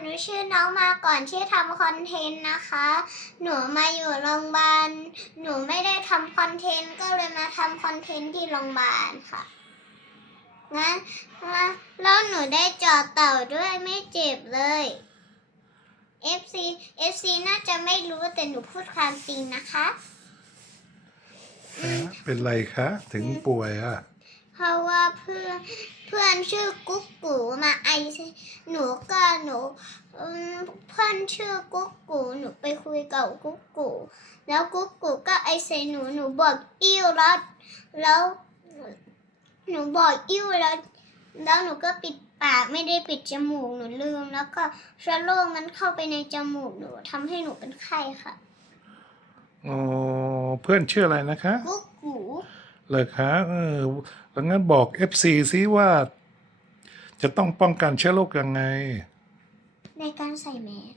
หนูชื่อน้องมาก่อนที่ทำคอนเทนต์นะคะ หนูมาอยู่โรงพยาบาล หนูไม่ได้ทำคอนเทนต์ก็เลยมาทำคอนเทนต์ที่โรงพยาบาลค่ะ งั้นงั้นแล้วหนูได้เจอเต่าด้วยไม่เจ็บเลย FC FC น่าจะไม่รู้แต่หนูพูดความจริงนะคะ เป็นไรคะ ถึงป่วยอะ เพราะว่าเพื่อนเพื่อนชื่อกุ๊กกูมาไอใส่หนูก็หนูเพื่อนชื่อกุ๊กกูหนูไปคุยกับกุ๊กกูแล้วกุ๊กกูก็ไอใส่หนูหนูบอกอิ่วแล้วแล้วหนูบอกอิ่วแล้วแล้วหนูก็ปิดปากไม่ได้ปิดจมูกหนูลืม แล้วก็เชื้อโรคมันเข้าไปในจมูกหนูทำให้หนูเป็นไข้ค่ะอ๋อเพื่อนชื่ออะไรนะคะกุ๊ก เลยคะเออแล้วงั้นบอก FC ซิว่า จะต้องป้องกันเชื้อโรคยังไง ในการใส่แมส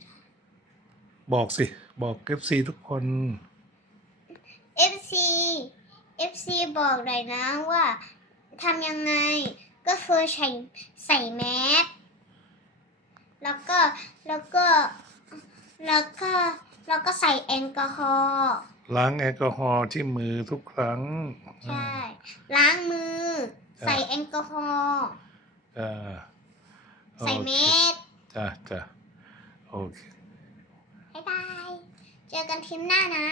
บอกสิ บอก FC ทุกคน FC FC บอกเลยนะว่าทำยังไงก็คือใส่ใส่แมสแล้วก็แล้วก็แล้วก็แล้วก็ใส่แอลกอฮอล์ ล้างแอลกอฮอล์ที่มือทุกครั้ง ใช่ ล้างมือจ้ะใส่แอลกอฮอล์จ้าใส่โอแมเคสจ้าจ้าโอเค บ๊ายบาย เจอกันทีมหน้านะ